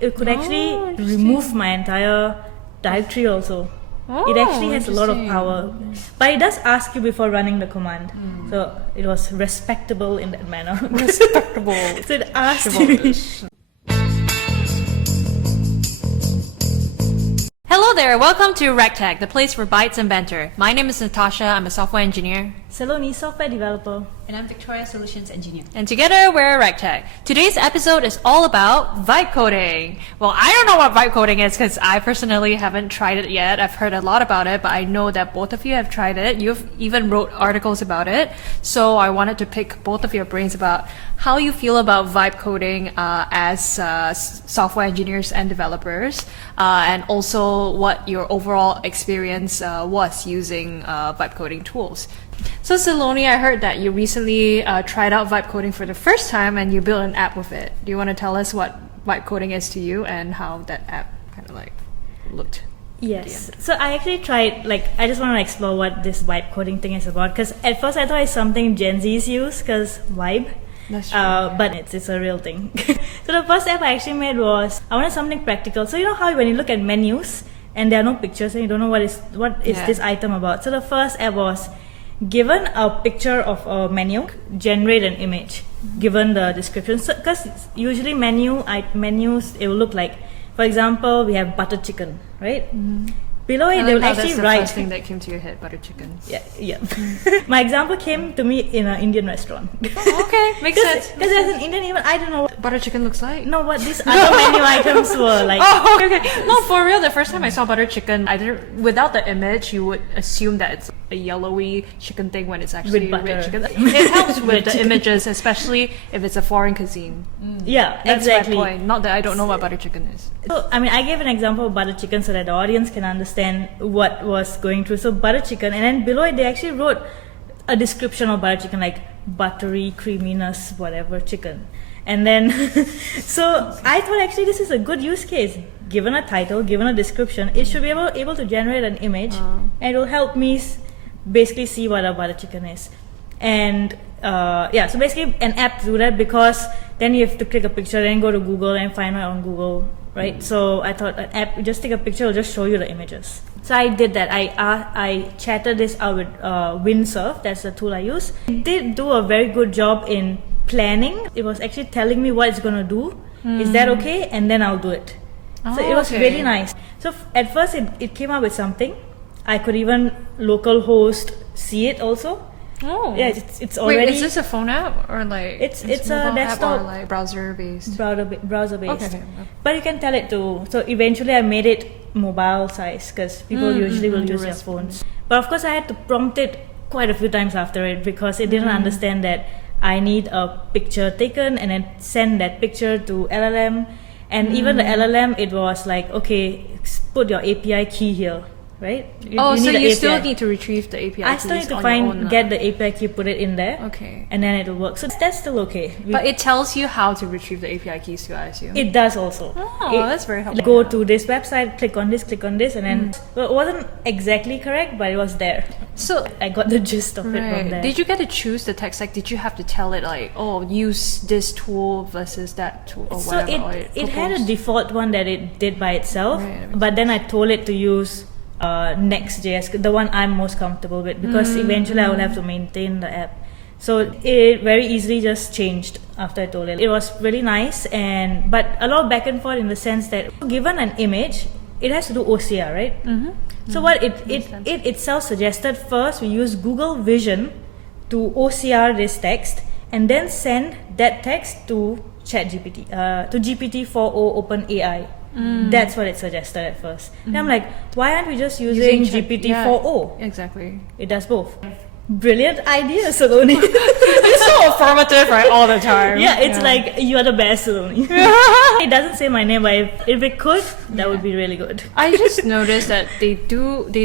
it could actually remove my entire directory also. It actually has a lot of power, but it does ask you before running the command. So it was respectable in that manner. Respectable. So it asked me. Hello there, welcome to RecTech, the place for bytes and banter. My name is Natasha, I'm a software engineer. Saloni, software developer. And I'm Victoria, Solutions Engineer. And together we're RecTech. Today's episode is all about vibe coding. Well, I don't know what vibe coding is because I personally haven't tried it yet. I've heard a lot about it, but I know that both of you have tried it. You've even wrote articles about it. So I wanted to pick both of your brains about how you feel about vibe coding as software engineers and developers, and also what your overall experience was using vibe coding tools. So Saloni, I heard that you recently tried out vibe coding for the first time and you built an app with it. Do you want to tell us what vibe coding is to you and how that app kind of like looked? Yes. So I actually tried, I just want to explore what this vibe coding thing is about, because at first I thought it's something Gen Zs use, because vibe. That's true. But it's a real thing. So the first app I actually made was, I wanted something practical. So you know how when you look at menus and there are no pictures and you don't know what is this item about. So the first app was, given a picture of a menu, generate an image given the description. So because usually menus, it will look like, for example, we have butter chicken, right? Below it, they will actually that's the write. first thing that came to your head, butter chicken. Yeah. My example came to me in an Indian restaurant. Okay, makes sense. Because as an Indian, even I don't know what Butter chicken looks like. No, what these other menu items were like. Oh, okay. No, for real, the first time I saw butter chicken, without the image, you would assume that it's a yellowy chicken thing when it's actually red chicken. It helps with the images, especially if it's a foreign cuisine. Yeah, That's exactly. my point. Not that I don't know what butter chicken is. So, I gave an example of butter chicken so that the audience can understand what was going through. So, butter chicken, and then below it, they actually wrote a description of butter chicken, like buttery, creaminess, whatever chicken. And then, so I thought actually this is a good use case. Given a title, given a description, it should be able to generate an image, and it will help me basically see what a butter chicken is. And so basically an app to do that, because then you have to click a picture, then go to Google and find it on Google, right? So I thought an app, just take a picture, it'll just show you the images. So I did that. I chatted this out with Windsurf, that's the tool I use. It did do a very good job in planning. It was actually telling me what it's going to do. Is that okay? And then I'll do it. So it was really nice. So at first it came up with something. I could even localhost see it also. Oh. Yeah, it's already. Wait, is this a phone app or like it's a mobile desktop app or like browser based? Browser based. Okay. But you can tell it to. So eventually I made it mobile size because people usually will use their phones. But of course I had to prompt it quite a few times after it because it didn't understand that I need a picture taken and then send that picture to LLM. And even the LLM, it was like, okay, put your API key here, right? So you still need to retrieve the API keys. I still need to get the API key, put it in there. Okay. And then it'll work. So that's still okay. But it tells you how to retrieve the API keys too, I assume. It does also. That's very helpful. Go to this website, click on this, and then well, it wasn't exactly correct, but it was there. So I got the gist of it from there. Did you get to choose the text? Like, did you have to tell it like, use this tool versus that tool or so whatever? it had a default one that it did by itself, but then I told it to use Next.js, the one I'm most comfortable with, because eventually I would have to maintain the app. So it very easily just changed after I told it. It was really nice, but a lot of back and forth in the sense that given an image, it has to do OCR, right? So what it itself suggested, first we use Google Vision to OCR this text and then send that text to ChatGPT, to GPT-4o OpenAI. That's what it suggested at first. And I'm like, why aren't we just using GPT-4o? Exactly. It does both. Brilliant idea, Saloni. It's so affirmative, right? All the time. Yeah, it's like, you are the best, Saloni. It doesn't say my name, but if it could, that would be really good. I just noticed that they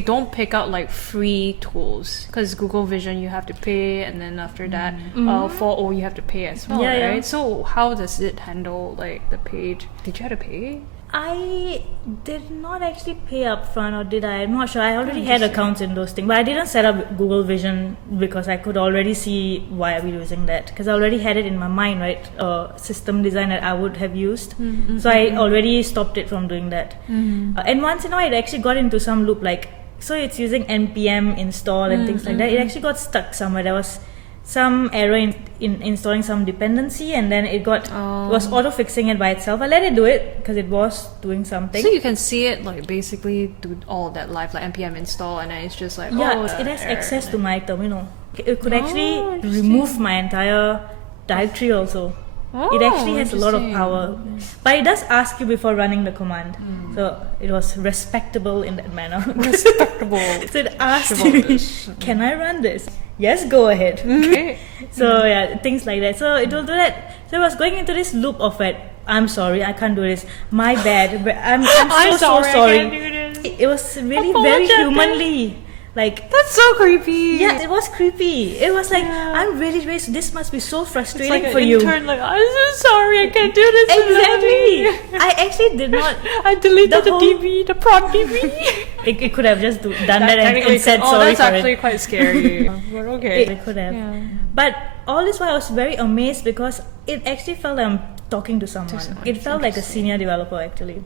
don't pick out like free tools, because Google Vision you have to pay, and then after that 4o you have to pay as well, right? So how does it handle like the paid? Did you have to pay? I did not actually pay upfront, or did I? I'm not sure. I already had accounts in those things, but I didn't set up Google Vision because I could already see why are we using that, because I already had it in my mind, right? System design that I would have used, so I already stopped it from doing that. And once in a while, it actually got into some loop, like so it's using npm install and things like that. It actually got stuck somewhere. There was some error in installing some dependency, and then it was auto fixing it by itself. I let it do it because it was doing something. So you can see it like basically do all that live like npm install, and then it's just like it has access to my terminal. It could actually remove my entire directory also. It actually has a lot of power, but it does ask you before running the command. So it was respectable in that manner. Respectable. So it asked me, can I run this? Yes, go ahead. Okay. So yeah, things like that. So it will do that. So I was going into this loop of it. I'm sorry, I can't do this. My bad. But I'm so sorry. I can't do this. It was really very humanly. Like, that's so creepy. yeah, it was creepy. It was like, I'm really, this must be so frustrating it's like for an you. intern, like, I'm so sorry, I can't do this. Exactly. I actually did not. I deleted the whole- DB, the prod DB. It could have just done that and said oh, sorry that's for actually it. quite scary. But okay. It could have. Yeah. But all this while I was very amazed because it actually felt like I'm talking to someone. It felt like a senior developer actually.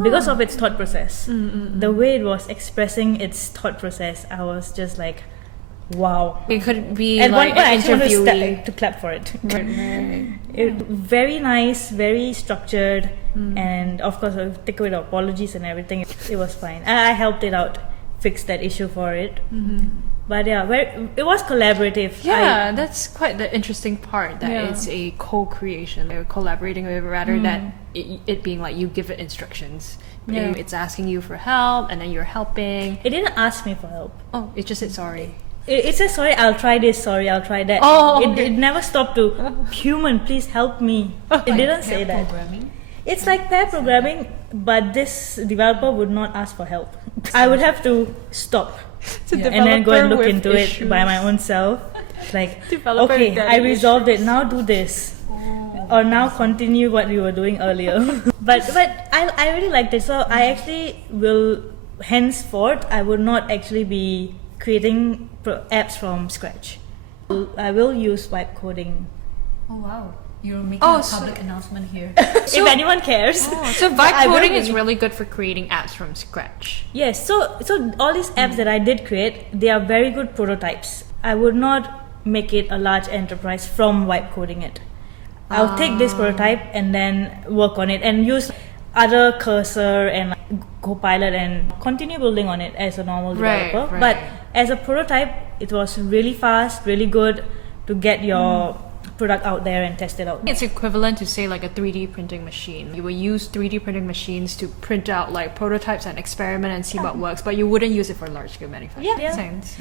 Because of its thought process. The way it was expressing its thought process, I was just like, wow. It could be At like one point, I an actually wanted interviewee. to clap for it. Right. Very nice, very structured, and of course, I take away the apologies and everything. It was fine. I helped it out, fixed that issue for it. But yeah, it was collaborative. Yeah, that's quite the interesting part, that it's a co-creation. You're collaborating with it rather than it being like you give it instructions. Yeah. It's asking you for help and then you're helping. It didn't ask me for help. Oh, it just said sorry. It says, sorry, I'll try this, sorry, I'll try that. Oh, okay. It never stopped to, human, please help me. It didn't say that. Programming. It's like pair programming, but this developer would not ask for help. I would have to stop and then go and look into it by my own self. Like, Developer okay, with I daddy resolved it, now do this. Or now continue what we were doing earlier. but I really liked it. So I actually will, henceforth, I would not actually be creating apps from scratch. I will use vibe coding. Oh wow. You're making Oh, a so- public announcement here. If anyone cares. So vibe I will coding be- is really good for creating apps from scratch. Yes, so all these apps that I did create, they are very good prototypes. I would not make it a large enterprise from vibe coding it. I'll take this prototype and then work on it and use other cursor and Copilot and continue building on it as a normal developer. Right. But as a prototype, it was really fast, really good to get your product out there and test it out. It's equivalent to say like a 3D printing machine. You will use 3D printing machines to print out like prototypes and experiment and see what works, but you wouldn't use it for large scale manufacturing. Yeah. Sense.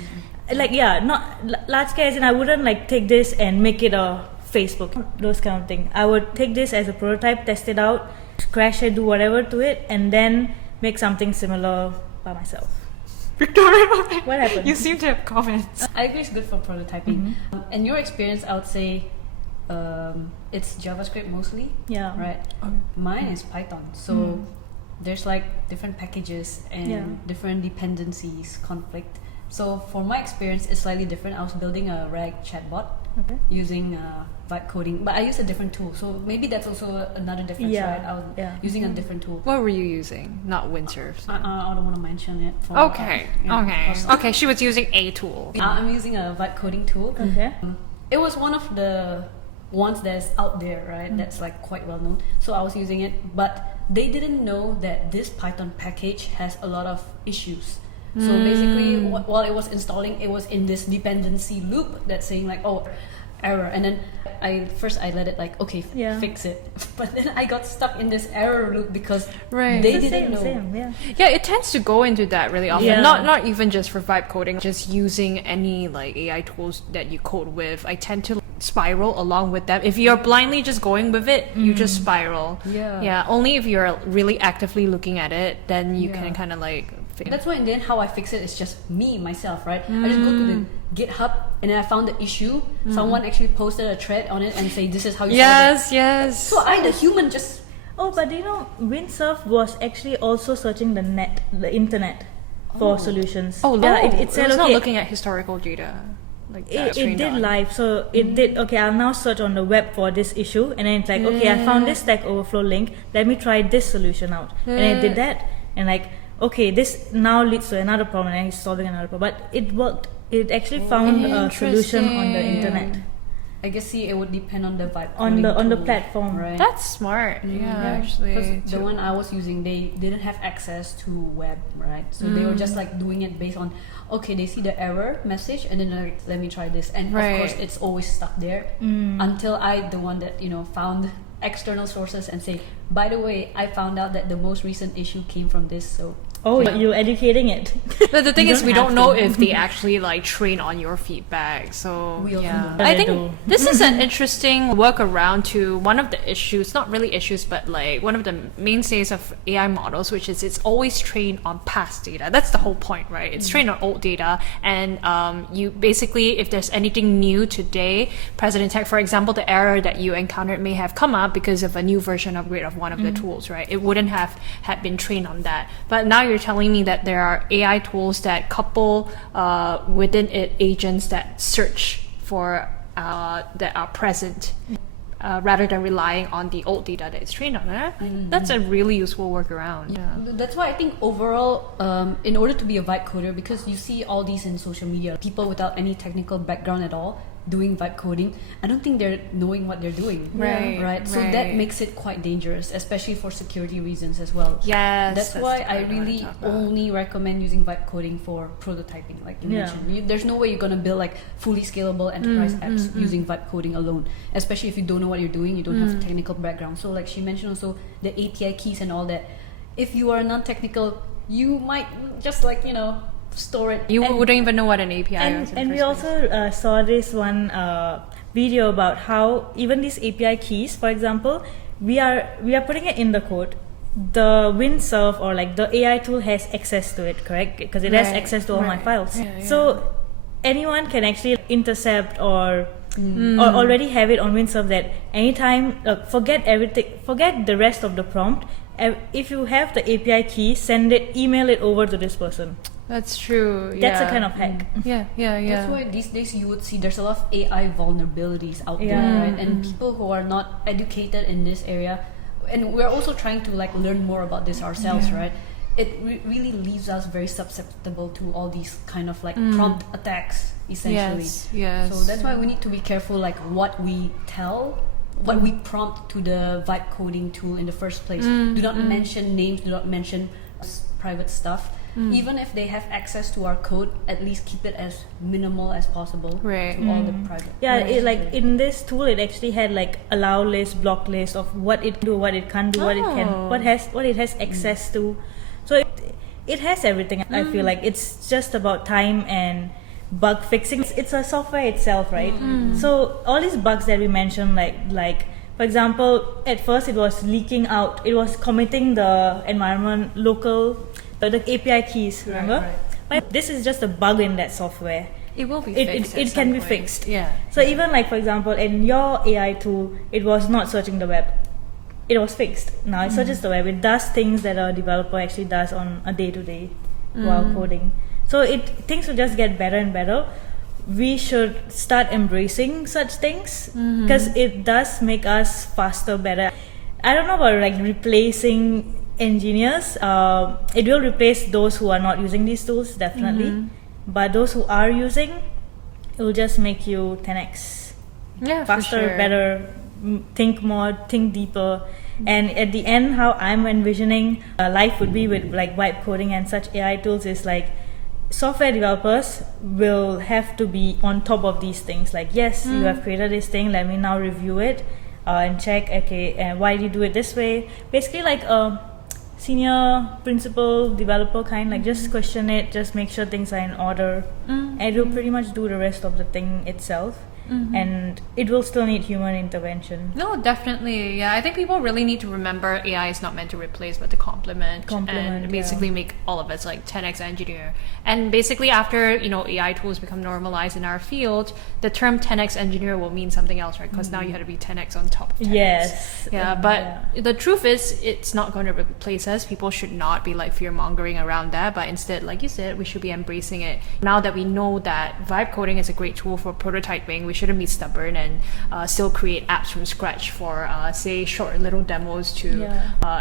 Like, yeah, not large scale, as in I wouldn't like take this and make it a Facebook, those kind of thing. I would take this as a prototype, test it out, crash it, do whatever to it, and then make something similar by myself. Victoria, What happened? you seem to have comments. I agree it's good for prototyping. In your experience, I would say it's JavaScript mostly, Yeah. right? Mine is Python. So there's like different packages and different dependencies conflict. So for my experience, it's slightly different. I was building a RAG chatbot Okay. using vibe coding, but I used a different tool. So maybe that's also another difference, Yeah, right? I was yeah. using a different tool. What were you using? Not Windsurf. I don't want to mention it. For, Okay. yeah, Okay. She was using a tool. I'm using a vibe coding tool. Okay. It was one of the ones that's out there, right? That's like quite well known. So I was using it, but they didn't know that this Python package has a lot of issues. So basically, while it was installing, it was in this dependency loop that's saying like, oh, error, and then I let it like, okay, fix it. But then I got stuck in this error loop because Right. they It's the didn't know. same, yeah. Yeah, it tends to go into that really often. Yeah. Not even just for vibe coding, just using any like AI tools that you code with. I tend to spiral along with them. If you're blindly just going with it, you just spiral. Yeah. Yeah. Only if you're really actively looking at it, then you Yeah. can kind of like. That's why in the end how I fix it is just me, myself, right? I just go to the GitHub and then I found the issue. Someone actually posted a thread on it and say this is how you solve it. Yes. So I, the human, just Oh, but you know, Windsurf was actually also searching the internet for solutions. Oh, yeah, no. it said it's not okay. looking at historical data. Like that It did live, so it did. Okay, I'll now search on the web for this issue, and then it's like, okay, I found this Stack Overflow link. Let me try this solution out, and it did that, and like, okay, this now leads to another problem, and it's solving another problem. But it worked. It actually found a solution on the internet, I guess it would depend on the vibe on the tool, platform. right? That's smart. Yeah, actually. Because the one I was using, they didn't have access to web, right? So they were just like doing it based on, okay, they see the error message, and then like, let me try this, and of course it's always stuck there until the one that found external sources and say, by the way, I found out that the most recent issue came from this, so. Oh, you're educating it. But the thing You is, don't we have don't know to. if they actually like train on your feedback. So We also yeah, don't. I They think do. this is an interesting workaround to one of the issues. Not really issues, but like one of the mainstays of AI models, which is it's always trained on past data. That's the whole point, right? It's trained on old data, and you basically, if there's anything new today, President Tech, for example, the error that you encountered may have come up because of a new version upgrade of one of the tools, right? It wouldn't have had been trained on that. But now you're telling me that there are AI tools that couple within it agents that search for that are present rather than relying on the old data that it's trained on. That's a really useful workaround. Yeah. That's why I think overall, in order to be a vibe coder, because you see all these in social media, people without any technical background at all doing vibe coding, I don't think they're knowing what they're doing. Right, So right. that makes it quite dangerous, especially for security reasons as well. Yes, That's the why part I wanna really talk about. only recommend using vibe coding for prototyping, like you mentioned. There's no way you're gonna build like fully scalable enterprise apps using vibe coding alone, especially if you don't know what you're doing, you don't have a technical background. So like she mentioned also the API keys and all that. If you are non-technical, you might just store it. You And- wouldn't even know what an API is. And we also saw this one video about how even these API keys, for example, we are putting it in the code. The Windsurf or like the AI tool has access to it, correct? Because it has Right, access to all my right. files. Yeah. So anyone can actually intercept or already have it on Windsurf that anytime, forget everything, forget the rest of the prompt. If you have the API key, email it over to this person. That's true. That's yeah. a kind of hack. Yeah. That's why these days you would see there's a lot of AI vulnerabilities out there, right? And people who are not educated in this area, and we're also trying to like learn more about this ourselves, right? It really leaves us very susceptible to all these kind of like prompt attacks, essentially. Yes. So that's why we need to be careful, like what we tell, what we prompt to the vibe coding tool in the first place. Do not mention names. Do not mention private stuff. Even if they have access to our code, at least keep it as minimal as possible Right. to all the private. Yeah, like in this tool, it actually had like allow list, block list of what it do, what it can't do, what it has access to. So it has everything. I feel like it's just about time and bug fixing. It's a software itself, right? So all these bugs that we mentioned, like for example, at first it was leaking out. It was committing the environment the API keys. Remember? But this is just a bug in that software. It will be It fixed. at can some be point. fixed. Yeah. So even like for example, in your AI tool, it was not searching the web. It was fixed. Now it searches the web. It does things that a developer actually does on a day-to-day while coding. So things will just get better and better. We should start embracing such things because it does make us faster, better. I don't know about like replacing engineers. It will replace those who are not using these tools, definitely. But those who are using, it will just make you 10x Yeah, faster, for sure. better, think more, think deeper. And at the end, how I'm envisioning life would be with like vibe coding and such AI tools is like software developers will have to be on top of these things. Like, yes, you have created this thing, let me now review it and check, okay, and why do you do it this way? Basically like a senior principal developer kind, like just question it, just make sure things are in order, and it will pretty much do the rest of the thing itself. and it will still need human intervention. No, definitely. Yeah, I think people really need to remember AI is not meant to replace, but to complement and basically make all of us like 10x engineer. And basically, after AI tools become normalized in our field, the term 10x engineer will mean something else, right? Because now you have to be 10x on top of 10x. Yes. Yeah, but the truth is, it's not going to replace us. People should not be like fear mongering around that, but instead, like you said, we should be embracing it. Now that we know that vibe coding is a great tool for prototyping, we shouldn't be stubborn and still create apps from scratch for say short little demos to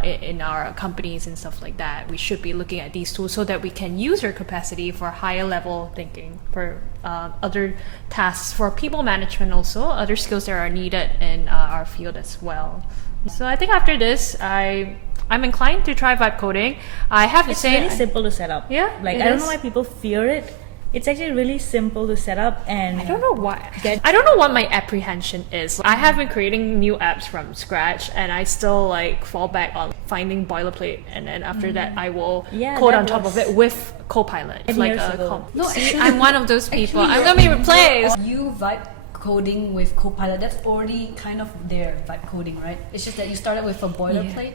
in our companies and stuff like that. We should be looking at these tools so that we can use our capacity for higher level thinking, for other tasks, for people management, also other skills that are needed in our field as well. So I think after this, I'm inclined to try vibe coding. I have to say, it's really simple to set up. Yeah, like I don't know why people fear it. It's actually really simple to set up, and I don't know why. I don't know what my apprehension is. I have been creating new apps from scratch, and I still like fall back on finding boilerplate, and then after that, I will code on top of it with Copilot. See, I'm one of those people. I'm gonna be replaced. You vibe coding with Copilot, that's already kind of there, vibe coding, right? It's just that you started with a boilerplate.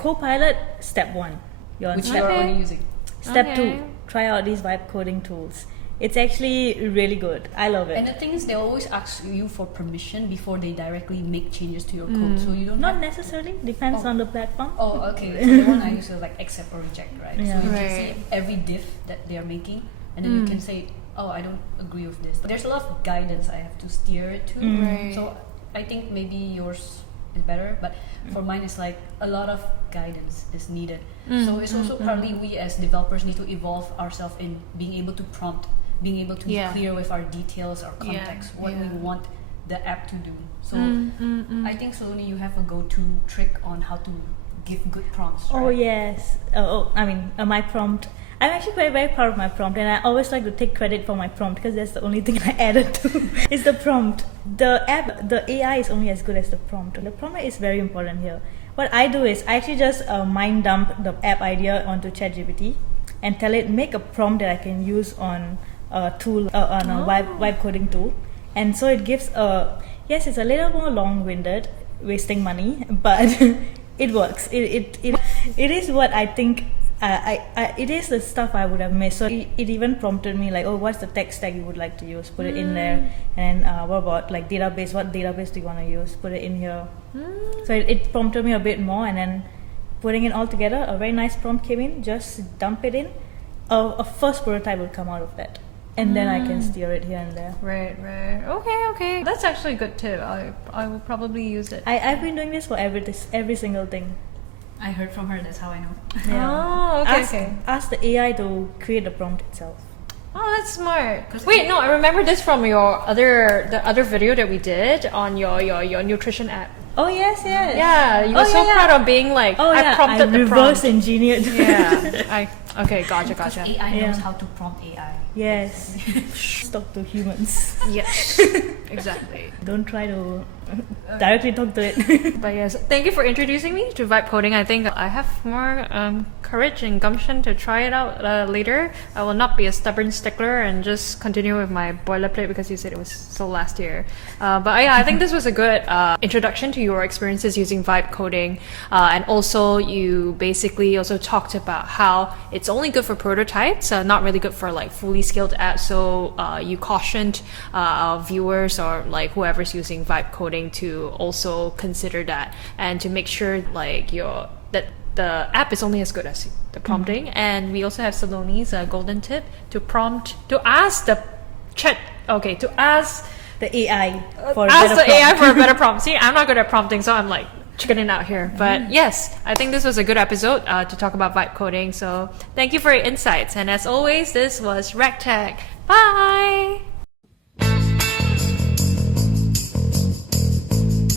Copilot, step 1. You're on Which step you are already using. Step 2, try out these vibe coding tools. It's actually really good. I love it. And the thing is, they always ask you for permission before they directly make changes to your code. So you don't Not necessarily, depends on the platform. Oh, okay. So the one I use is like accept or reject, right? Yeah. So you can see every diff that they are making, and then you can say, oh, I don't agree with this. But there's a lot of guidance I have to steer it to. Right. So I think maybe yours is better, but for mine it's like a lot of guidance is needed. So it's also partly we as developers need to evolve ourselves in being able to prompt, being able to be clear with our details, our context, what we want the app to do. So I think Saloni, you have a go-to trick on how to give good prompts, right? Oh yes. My prompt. I'm actually very, very proud of my prompt, and I always like to take credit for my prompt because that's the only thing I added to is the prompt. The AI is only as good as the prompt. The prompt is very important here. What I do is I actually just mind dump the app idea onto ChatGPT and tell it make a prompt that I can use on a tool, on a vibe coding tool, and so it gives yes, it's a little more long-winded, wasting money, but it works. It is what I think. It is the stuff I would have missed. So it even prompted me like, oh, what's the tech stack you would like to use? Put it in there. And what about like database? What database do you want to use? Put it in here. So it prompted me a bit more, and then putting it all together, a very nice prompt came in. Just dump it in. A first prototype will come out of that, and then I can steer it here and there. Right. Okay. That's actually good too. I will probably use it. I've been doing this for every single thing. I heard from her, that's how I know. Oh, okay. Ask the AI to create the prompt itself. Oh, that's smart. Wait, no, I remember this from the other video that we did on your nutrition app. Oh yes. Yeah, you were so proud of being like, I prompted the prompt. reverse engineered. Yeah, okay, gotcha. AI knows how to prompt AI. Yes. Talk to humans. Yes, exactly. Don't try to directly talk to it. But yes, thank you for introducing me to vibe coding. I think I have more courage and gumption to try it out later. I will not be a stubborn stickler and just continue with my boilerplate because you said it was so last year. But yeah, I think this was a good introduction to your experiences using vibe coding, and also you basically also talked about how it's only good for prototypes, not really good for like fully scaled apps. So you cautioned our viewers or like whoever's using vibe coding to also consider that and to make sure like that the app is only as good as the prompting. And we also have Saloni's golden tip to ask the AI for a better prompt. See, I'm not good at prompting, so I'm like chickening out here. But yes, I think this was a good episode to talk about vibe coding. So thank you for your insights. And as always, this was RecTech. Bye!